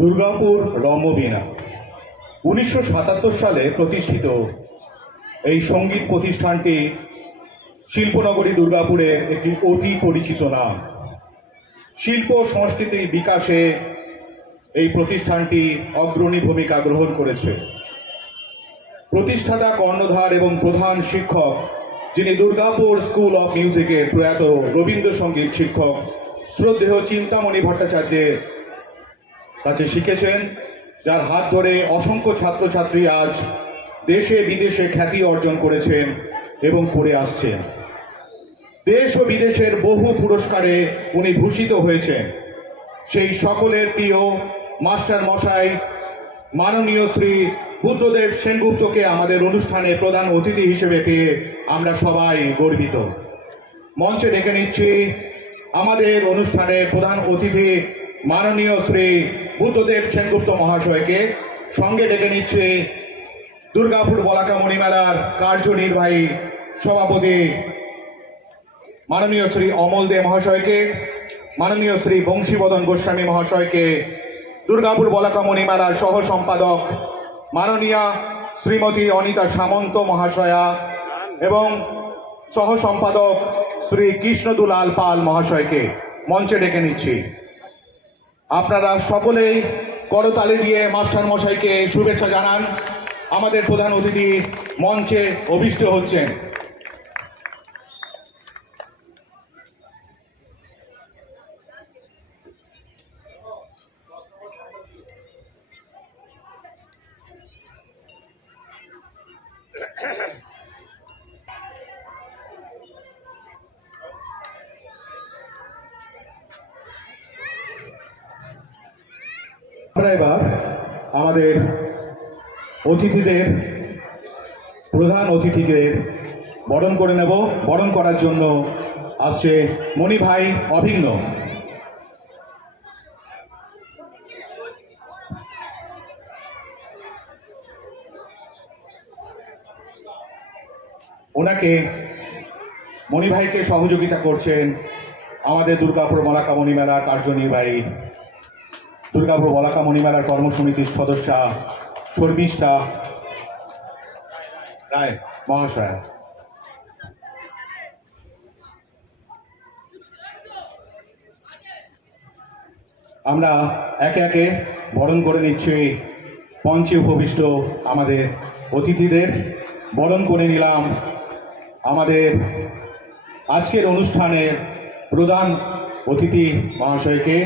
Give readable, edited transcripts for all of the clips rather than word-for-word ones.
দুর্গাপুর রম্যবীণা 1977 সালে প্রতিষ্ঠিত এই সঙ্গীত প্রতিষ্ঠানটি শিল্পনগরী দুর্গাপুরের একটি অতি পরিচিত নাম। শিল্প সংস্কৃতির বিকাশে এই প্রতিষ্ঠানটি অগ্রণী ভূমিকা গ্রহণ করেছে। প্রতিষ্ঠাতা কর্ণধার এবং প্রধান শিক্ষক, যিনি দুর্গাপুর স্কুল অফ মিউজিকের প্রয়াত রবীন্দ্রসঙ্গীত শিক্ষক শ্রদ্ধেয় চিন্তামণি ভট্টাচার্যের কাছে শিখেছেন, যার হাত ধরে অসংখ্য ছাত্রছাত্রী আজ দেশে বিদেশে খ্যাতি অর্জন করেছেন এবং করে আসছেন। দেশ ও বিদেশের বহু পুরস্কারে উনি ভূষিত হয়েছেন। সেই সকলের প্রিয় মাস্টার মশাই মাননীয় শ্রী বুদ্ধদেব সেনগুপ্তকে আমাদের অনুষ্ঠানে প্রধান অতিথি হিসেবে পেয়ে আমরা সবাই গর্বিত। মঞ্চে ডেকে নিচ্ছি আমাদের অনুষ্ঠানের প্রধান অতিথি মাননীয় শ্রী বুদ্ধদেব সেনগুপ্ত মহাশয়কে। সঙ্গে ডেকে নিচ্ছে দুর্গাপুর বলাকা মণিমেলার কার্যনির্বাহী সভাপতি মাননীয় শ্রী অমল দে মহাশয়কে, মাননীয় শ্রী বংশীবদন গোস্বামী মহাশয়কে, দুর্গাপুর বলাকা মণিমেলার সহ সম্পাদক মাননীয়া শ্রীমতী অনিতা সামন্ত মহাশয়া এবং সহ সম্পাদক শ্রী কৃষ্ণদুলাল পাল মহাশয়কে মঞ্চে ডেকে নিচ্ছি। আপনারা সকলেই করতালি দিয়ে মাস্টার মশাইকে শুভেচ্ছা জানান। আমাদের প্রধান অতিথি মঞ্চে অভিষ্ট হচ্ছেন। আমরা এবার আমাদের অতিথিদের প্রধান অতিথিকে বরণ করে নেব। বরণ করার জন্য আসছে মণি ভাই অভিন্ন। ওনাকে মণি ভাইকে সহযোগিতা করছেন আমাদের দুর্গাপুর বলাকা মণিমেলার কার্যনির্বাহী, দুর্গাপুর বলাকা মণিমেলার কর্মসমিতির সদস্যা শর্মিষ্ঠা রায় মহাশয়া। আমরা একে একে বরণ করে নিচ্ছি মঞ্চে উপবিষ্ট আমাদের অতিথিদের। বরণ করে নিলাম আমাদের আজকের অনুষ্ঠানের প্রধান অতিথি মহাশয়কে।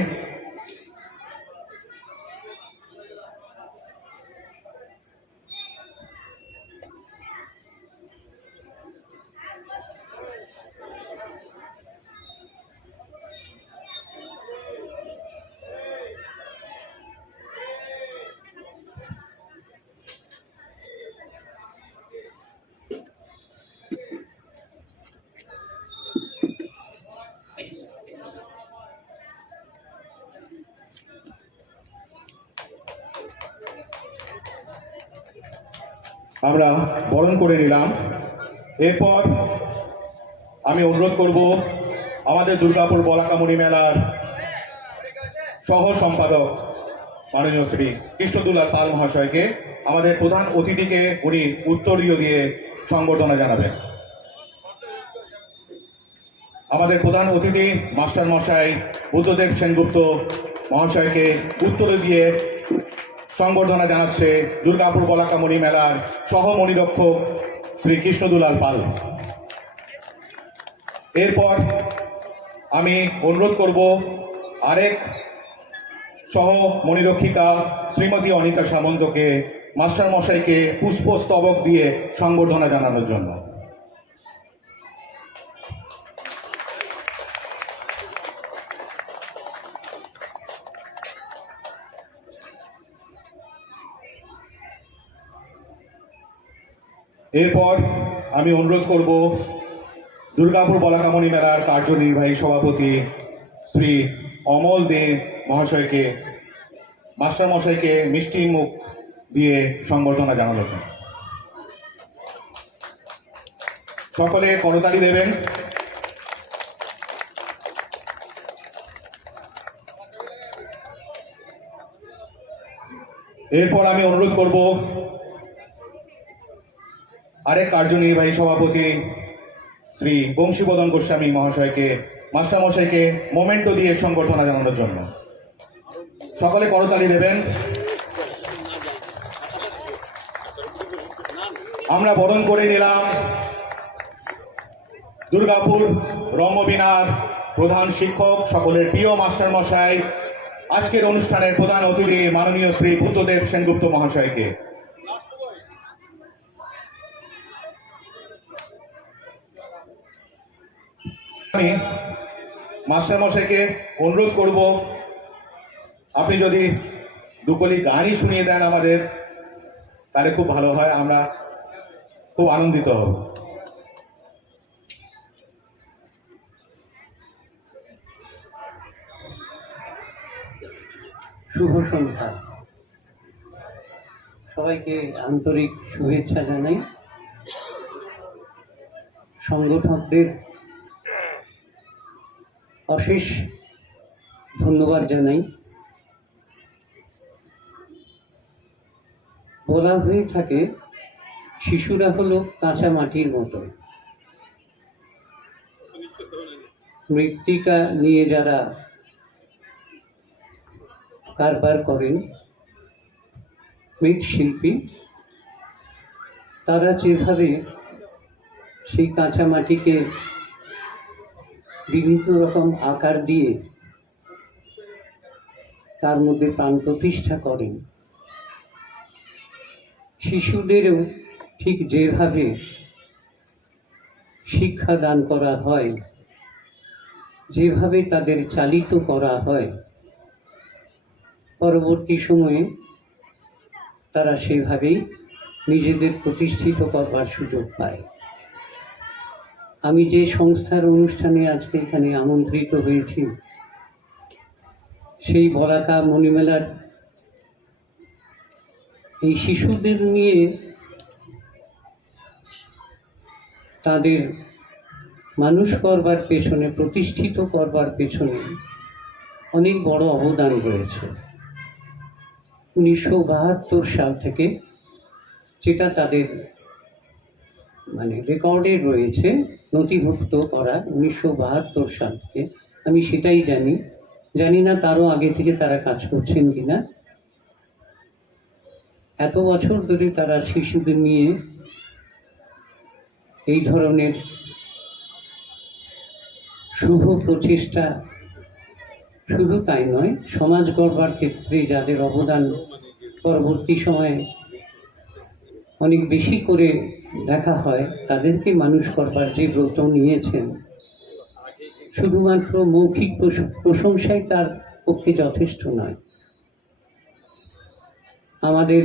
আমরা বরণ করে নিলাম। এরপর আমি অনুরোধ করব আমাদের দুর্গাপুর বলাকা মণিমেলার সহ সম্পাদক মাননীয় শ্রী কৃষ্ণদুলাল পাল মহাশয়কে, আমাদের প্রধান অতিথিকে উনি উত্তরীয় দিয়ে সংবর্ধনা জানাবেন। আমাদের প্রধান অতিথি মাস্টার মশাই বুদ্ধদেব সেনগুপ্ত মহাশয়কে উত্তরে দিয়ে সংবর্ধনা জানাচ্ছে দুর্গাপুর বলাকা মণিমেলার সহ মণিরক্ষক শ্রী কৃষ্ণদুলাল পাল। এরপর আমি অনুরোধ করব আরেক সহ মণিরক্ষিকা শ্রীমতী অনিতা সামন্তকে মাস্টার মশাইকে পুষ্পস্তবক দিয়ে সংবর্ধনা জানানোর জন্য। এরপর আমি অনুরোধ করব দুর্গাপুর বলাকা মণিমেলার কার্যনির্বাহী সভাপতি শ্রী অমল দে মহাশয়কে মাস্টার মশাইকে মিষ্টি মুখ দিয়ে সংবর্ধনা জানানোর জন্য। সকলে করতালি দেবেন। এরপর আমি অনুরোধ করব আরেক কার্যনির্বাহী সভাপতি শ্রী বংশীবদন গোস্বামী মহাশয়কে, মাস্টারমশাইকে মোমেন্টো দিয়ে সংবর্ধনা জানানোর জন্য। সকলে করতালি দেবেন। আমরা বরণ করে নিলাম দুর্গাপুর রম্যবীণার প্রধান শিক্ষক, সকলের প্রিয় মাস্টারমশাই, আজকের অনুষ্ঠানের প্রধান অতিথি মাননীয় শ্রী বুদ্ধদেব সেনগুপ্ত মহাশয়কে। আমি মাস্টারমশাইকে অনুরোধ করব, আপনি যদি দুকলি গানই শুনিয়ে দেন আমাদের, তাহলে খুব ভালো হয়, আমরা খুব আনন্দিত হব। শুভ সন্ধ্যা, সবাইকে আন্তরিক শুভেচ্ছা জানাই। সংগঠকদের অশেষ ধন্যবাদ জানাই। বলা হয়ে থাকে শিশুরা হলো কাঁচা মাটির মতো, মৃত্তিকা নিয়ে যারা কারবার করেন, মৃৎশিল্পী, তারা যেভাবে সেই কাঁচা মাটিকে বিভিন্ন রকম আকার দিয়ে তার মধ্যে প্রাণ প্রতিষ্ঠা করেন, শিশুদেরও ঠিক যেভাবে শিক্ষা দান করা হয়, যেভাবে তাদের চালিত করা হয়, পরবর্তী সময়ে তারা সেভাবেই নিজেদের প্রতিষ্ঠিত করবার সুযোগ পায়। আমি যে সংস্থার অনুষ্ঠানে আজকে এখানে আমন্ত্রিত হয়েছি, সেই বলাকা মণিমেলার এই শিশুদের নিয়ে তাদের মানুষ করবার পেছনে, প্রতিষ্ঠিত করবার পেছনে অনেক বড় অবদান রয়েছে। 1972 সাল থেকে, যেটা তাদের রেকর্ডে রয়েছে, নথিভুক্ত করা 1972 সাল থেকে, আমি সেটাই জানি না তারও আগে থেকে তারা কাজ করছেন কিনা। এত বছর ধরে তারা শিশুদের নিয়ে এই ধরনের শুভ প্রচেষ্টা, শুধু তাই নয়, সমাজ গড়বার ক্ষেত্রে যাদের অবদান পরবর্তী সময়ে অনেক বেশি করে দেখা হয়, তাদেরকে মানুষ করবার যে ব্রত নিয়েছেন, শুধুমাত্র মৌখিক প্রশংসাই তার পক্ষে যথেষ্ট নয়। আমাদের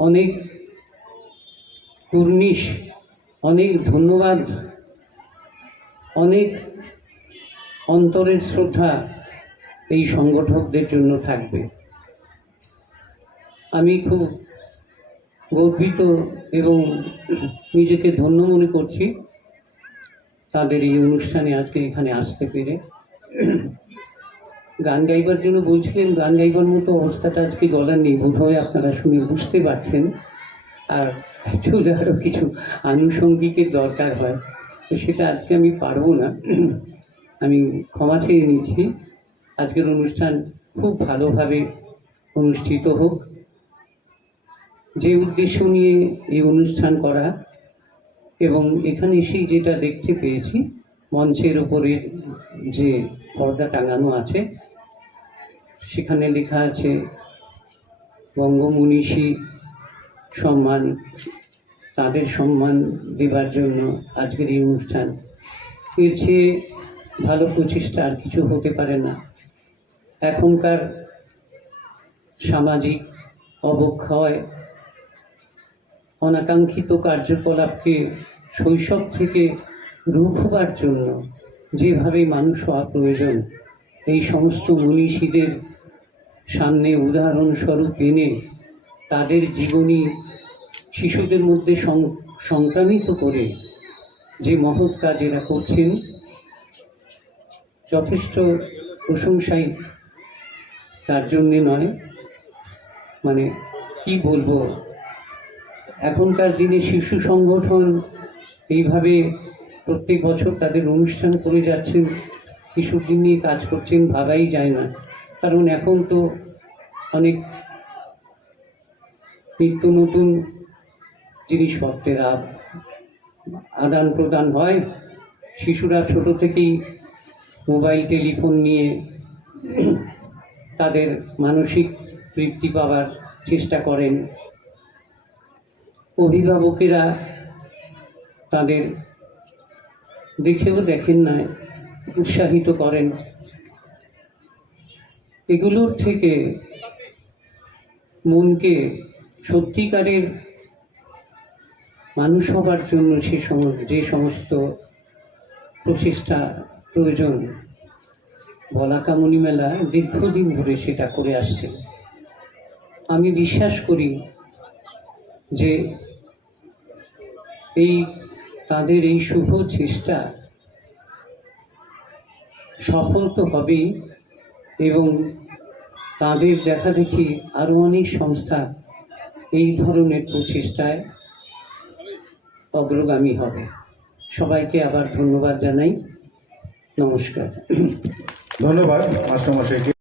অনেক কুর্নিশ, অনেক ধন্যবাদ, অনেক অন্তরের শ্রদ্ধা এই সংগঠকদের জন্য থাকবে। আমি খুব গর্বিত এবং নিজেকে ধন্য মনে করছি তাদের এই অনুষ্ঠানে আজকে এখানে আসতে পেরে। গান গাইবার জন্য বলছিলেন, গান গাইবার মতো অবস্থাটা আজকে গলার নেই, বোধহয় আপনারা শুনে বুঝতে পারছেন। আর চলে আরও কিছু আনুষঙ্গিকের দরকার হয়, তো সেটা আজকে আমি পারবো না, আমি ক্ষমা চেয়ে নিচ্ছি। আজকের অনুষ্ঠান খুব ভালোভাবে অনুষ্ঠিত হোক, যে উদ্দেশ্য নিয়ে এই অনুষ্ঠান করা। এবং এখানে এসেই যেটা দেখতে পেয়েছি, মঞ্চের উপরে যে পর্দা টাঙানো আছে, সেখানে লেখা আছে বঙ্গমনীষী সম্মান, তাদের সম্মান দেবার জন্য আজকের এই অনুষ্ঠান। এর চেয়ে ভালো প্রচেষ্টা আর কিছু হতে পারে না। এখনকার সামাজিক অবক্ষয়, অনাকাঙ্ক্ষিত কার্যকলাপকে শৈশব থেকে রুখবার জন্য যেভাবে মানুষ হওয়া প্রয়োজন, এই সমস্ত মনীষীদের সামনে উদাহরণস্বরূপ এনে তাদের জীবনী শিশুদের মধ্যে সংক্রামিত করে যে মহৎ কাজ এরা করছেন, যথেষ্ট প্রশংসাই তার জন্যে নয়, মানে কি বলবো, এখনকার দিনে শিশু সংগঠন এইভাবে প্রত্যেক বছর তাদের অনুষ্ঠান করে যাচ্ছেন, শিশুদের নিয়ে কাজ করছেন, ভাবাই যায় না। কারণ এখন তো অনেক নিত্য নতুন জিনিসপত্রের আদান প্রদান হয়। শিশুরা ছোট থেকেই মোবাইল টেলিফোন নিয়ে তাদের মানসিক তৃপ্তি পাওয়ার চেষ্টা করেন। অভিভাবকেরা তাদের দেখেও দেখেন না, উৎসাহিত করেন। এগুলোর থেকে মনকে সত্যিকারের মানুষ হবার জন্য যে সমস্ত প্রচেষ্টা প্রয়োজন, বলাকা মণিমেলা দীর্ঘদিন ধরে সেটা করে আসছে। আমি বিশ্বাস করি যে তাদের এই শুভ চেষ্টা সফল তো হবেই, এবং তাদের দেখা দেখি আরও অনেক সংস্থা এই ধরনের প্রচেষ্টায় অগ্রগামী হবে। সবাইকে আবার ধন্যবাদ জানাই। নমস্কার। ধন্যবাদ মাস্টারমশাইকে।